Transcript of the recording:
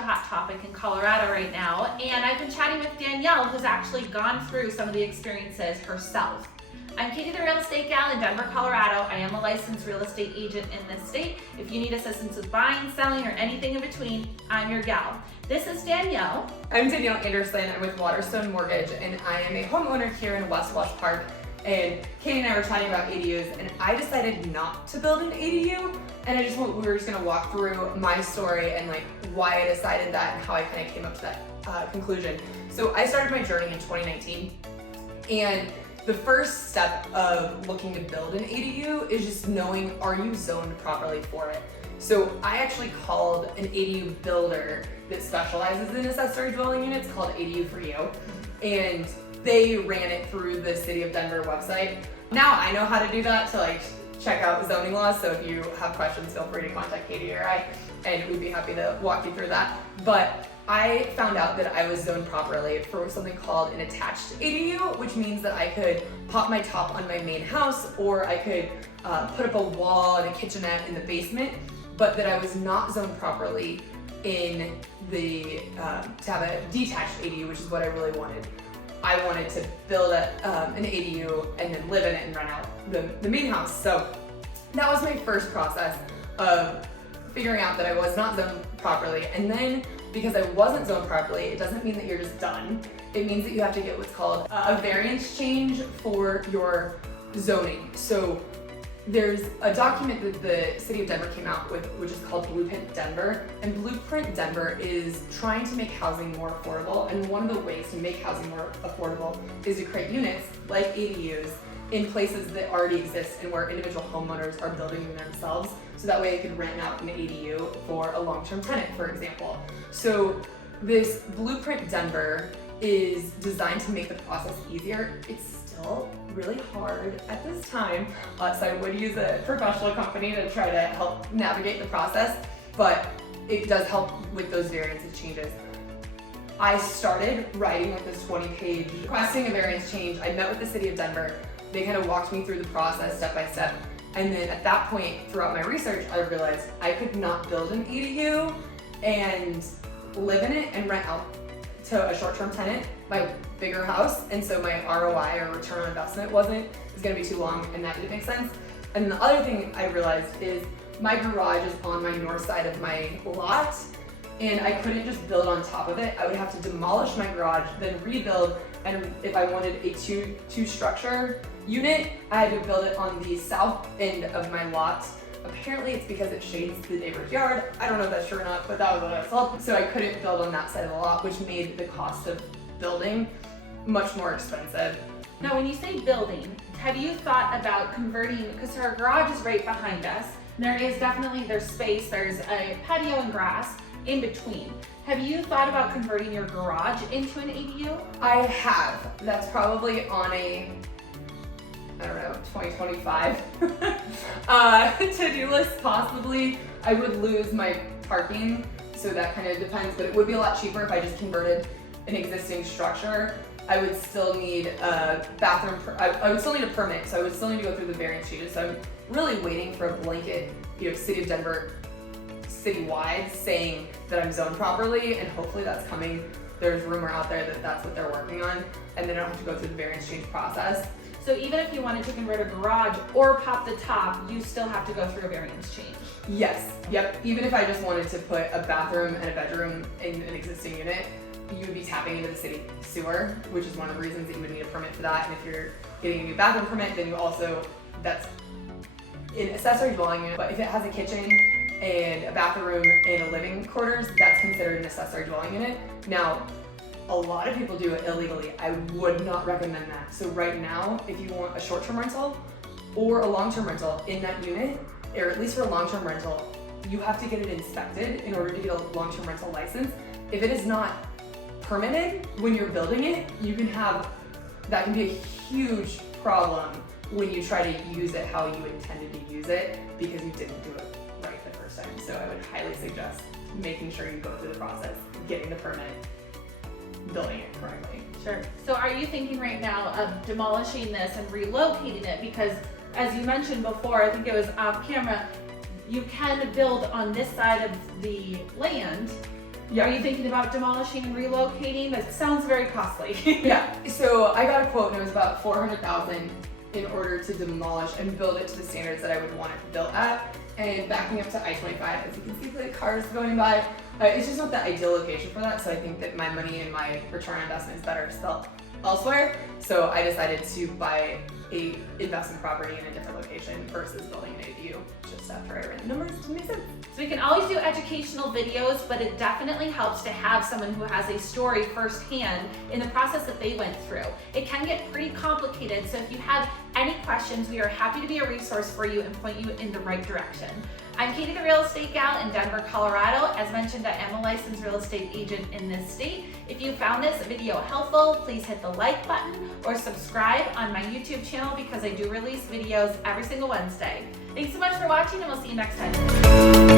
a hot topic in Colorado right now, and I've been chatting with Danielle, who's actually gone through some of the experiences herself. I'm Katie, the real estate gal in Denver, Colorado. I am a licensed real estate agent in this state. If you need assistance with buying, selling, or anything in between, I'm your gal. This is Danielle. I'm Danielle Anderson. I'm with Waterstone Mortgage, and I am a homeowner here in West Wash Park. And Katie and I were chatting about ADUs, and I decided not to build an ADU. And we were just gonna walk through my story and like why I decided that and how I kind of came up to that conclusion. So I started my journey in 2019, and the first step of looking to build an ADU is just knowing, are you zoned properly for it? So I actually called an ADU builder that specializes in accessory dwelling units called ADU for You, and they ran it through the City of Denver website. Now I know how to do that to like check out zoning laws, so if you have questions, feel free to contact Katie or I, and we'd be happy to walk you through that. But I found out that I was zoned properly for something called an attached ADU, which means that I could pop my top on my main house, or I could put up a wall and a kitchenette in the basement, but that I was not zoned properly in the to have a detached ADU, which is what I really wanted. I wanted to build an ADU and then live in it and rent out the main house. So that was my first process of figuring out that I was not zoned properly. And then because I wasn't zoned properly, it doesn't mean that you're just done. It means that you have to get what's called a variance change for your zoning. So there's a document that the City of Denver came out with, which is called Blueprint Denver. And Blueprint Denver is trying to make housing more affordable. And one of the ways to make housing more affordable is to create units like ADUs in places that already exist and where individual homeowners are building them themselves. So that way they could rent out an ADU for a long-term tenant, for example. So this Blueprint Denver is designed to make the process easier. It's still really hard at this time, so I would use a professional company to try to help navigate the process, but it does help with those variance changes. I started writing like this 20-page requesting a variance change. I met with the City of Denver. They kind of walked me through the process step by step. And then at that point, throughout my research, I realized I could not build an ADU and live in it and rent out to a short-term tenant my bigger house. And so my ROI, or return on investment, was gonna be too long, and that didn't make sense. And then the other thing I realized is my garage is on my north side of my lot, and I couldn't just build on top of it. I would have to demolish my garage, then rebuild, and if I wanted a two structure unit, I had to build it on the south end of my lot. Apparently it's because it shades the neighbor's yard. I don't know if that's true or not, but that was what I saw. So I couldn't build on that side of the lot, which made the cost of building much more expensive. Now, when you say building, have you thought about converting, because our garage is right behind us, there's space, there's a patio and grass in between. Have you thought about converting your garage into an ADU? I have. That's probably on a, I don't know, 2025 to-do list, possibly. I would lose my parking, so that kind of depends, but it would be a lot cheaper if I just converted an existing structure. I would still need a bathroom, I would still need a permit, so I would still need to go through the variance changes. So I'm really waiting for a blanket, City of Denver citywide saying that I'm zoned properly, and hopefully that's coming. There's rumor out there that that's what they're working on, and then I don't have to go through the variance change process. So even if you wanted to convert a garage or pop the top, you still have to go through a variance change? Yes, yep. Even if I just wanted to put a bathroom and a bedroom in an existing unit, you would be tapping into the city sewer, which is one of the reasons that you would need a permit for that. And if you're getting a new bathroom permit, then you also, that's an accessory dwelling unit. But if it has a kitchen and a bathroom and a living quarters, that's considered an accessory dwelling unit. Now, a lot of people do it illegally. I would not recommend that. So right now, if you want a short-term rental or a long-term rental in that unit, or at least for a long-term rental, you have to get it inspected in order to get a long-term rental license. If it is not permitted when you're building it, that can be a huge problem when you try to use it how you intended to use it because you didn't do it right the first time. So I would highly suggest making sure you go through the process, getting the permit, building it correctly. Sure. So are you thinking right now of demolishing this and relocating it? Because as you mentioned before, I think it was off camera, you can build on this side of the land Yeah. Are you thinking about demolishing and relocating? That sounds very costly. Yeah, so I got a quote and it was about $400,000 in order to demolish and build it to the standards that I would want it built at. And backing up to I-25, as you can see the cars going by, it's just not the ideal location for that. So I think that my money and my return on investment is better spent elsewhere. So I decided to buy a investment property in a different location versus building an ADU, just after I ran the numbers to make sense. So we can always do educational videos, but it definitely helps to have someone who has a story firsthand in the process that they went through. It can get pretty complicated, so if you have any questions, we are happy to be a resource for you and point you in the right direction. I'm Katie, the real estate gal in Denver, Colorado. As mentioned, I am a licensed real estate agent in this state. If you found this video helpful, please hit the like button or subscribe on my YouTube channel because I do release videos every single Wednesday. Thanks so much for watching and we'll see you next time.